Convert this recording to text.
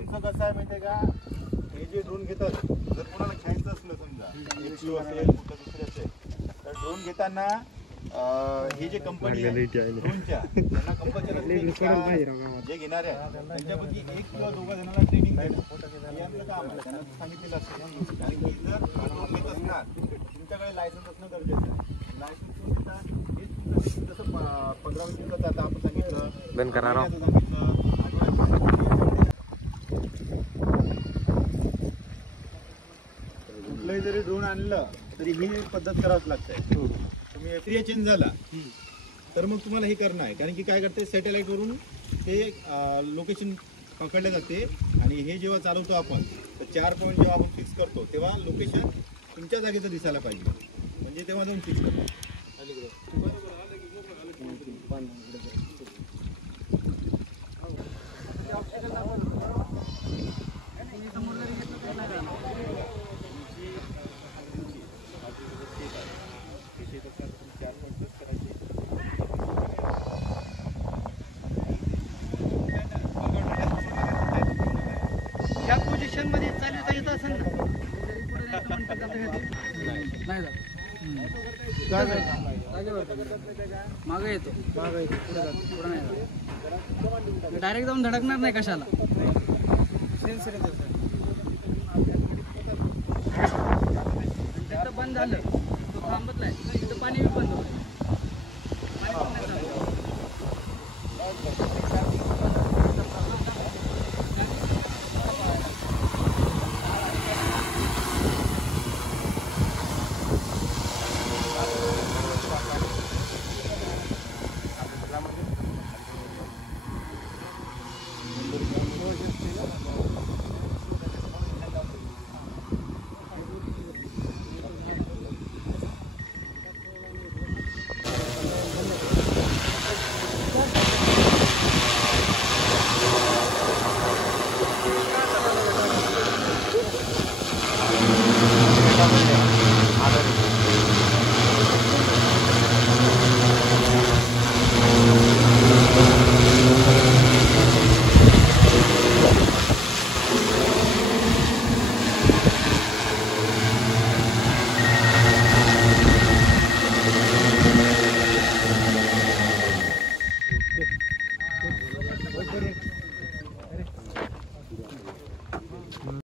ड्रोनचं कसं आहे माहिती आहे का, हे जे ड्रोन घेतात जर कोणाला घ्यायचं असलं समजा HU असेल कुठं दुसरे असेल तर ड्रोन घेताना हे जे कंपनी आहे ड्रोनच्या त्यांना कंपल्सरी जे घेणारे आहेत त्यांच्यापैकी एक किंवा दोघा जणांना ट्रेनिंग देणं हे आमचं काम आहे. त्यांना सांगितलेलं असतं कारण की जर ड्रोन घेत असणार तुमच्याकडे लायसन्स असणं गरजेचं आहे. लायसन्स देतात हेच तुमचं जसं 15-20 दिवसाचं आता आपण सांगितलं कुठलंही जरी ड्रोन आणलं तरी ही पद्धत करावंच लागते. तुम्ही एरिया चेंज झाला तर मग तुम्हाला हे करणं आहे कारण की काय करते सॅटेलाईटवरून ते लोकेशन पकडले जाते आणि हे जेव्हा चालवतो आपण तर 4 पॉईंट जेव्हा आपण फिक्स करतो तेव्हा लोकेशन तुमच्या जागेचं दिसायला पाहिजे म्हणजे तेव्हा जाऊन फिक्स करतो. या पोझिशन मध्ये चालवता येत असेल ना मागे येतो पुढे नाही डायरेक्ट जाऊन धडकणार नाही कशाला. तिथं बंद झालं तो थांबत नाही तिथं पाणी बी बंद होतं.